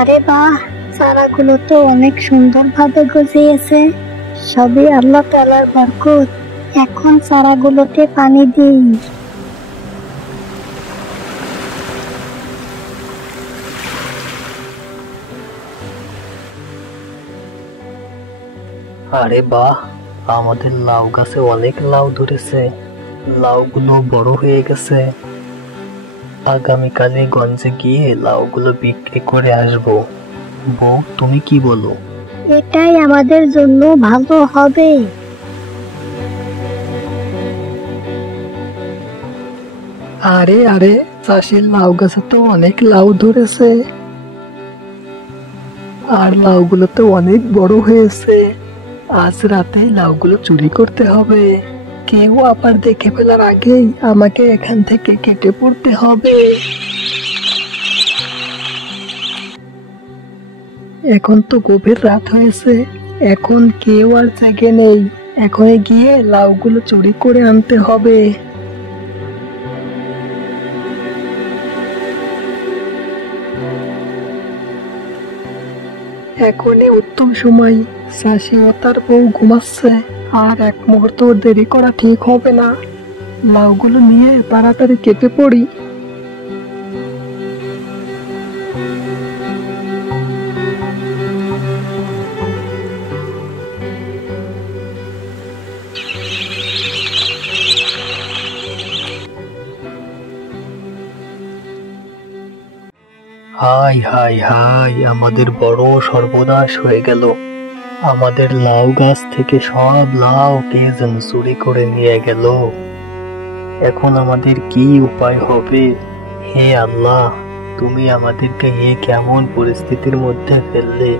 আরে বাহ, চারাগুলো তো অনেক সুন্দরভাবে গজিয়েছে। সবই আল্লাহ তাআলার বরকত। এখন চারাগুলোতে পানি দিই। আরে বাহ, আমাদের লাউ গাছে অনেক লাউ ধরেছে। লাউগুলো বড় হয়ে গেছে। আগামীকালে গঞ্জে গিয়ে লাউগুলো বিক্রি করে আসবো। বউ, তুমি কি বলো? এটাই আমাদের জন্য ভালো হবে। আরে আরে, চাষির লাউ গাছে তো অনেক লাউ ধরেছে, আর লাউগুলো তো অনেক বড় হয়েছে। আজ রাতে লাউগুলো চুরি করতে হবে। কেউ আবার দেখে ফেলার আগেই আমাকে এখান থেকে কেটে পড়তে হবে। এখন তো গভীর রাত হয়েছে, এখন কেউ আর জেগে নেই। এখনই গিয়ে লাউগুলো চুরি করে আনতে হবে। এখনই উত্তম সময়। চাষি ও তার বউ ঘুমাচ্ছে, আর এক মুহূর্ত দেরি করা ঠিক হবে না। লাউগুলো নিয়ে তাড়াতাড়ি কেটে পড়ি। হাই হাই হাই, আমাদের বড় সর্বনাশ হয়ে গেল। আমাদের লাউ গাছ থেকে সব লাউ কে যেন চুরি করে নিয়ে গেল। এখন আমাদের কি উপায় হবে? হে আল্লাহ, তুমি আমাদেরকে এ কেমন পরিস্থিতির মধ্যে ফেললে?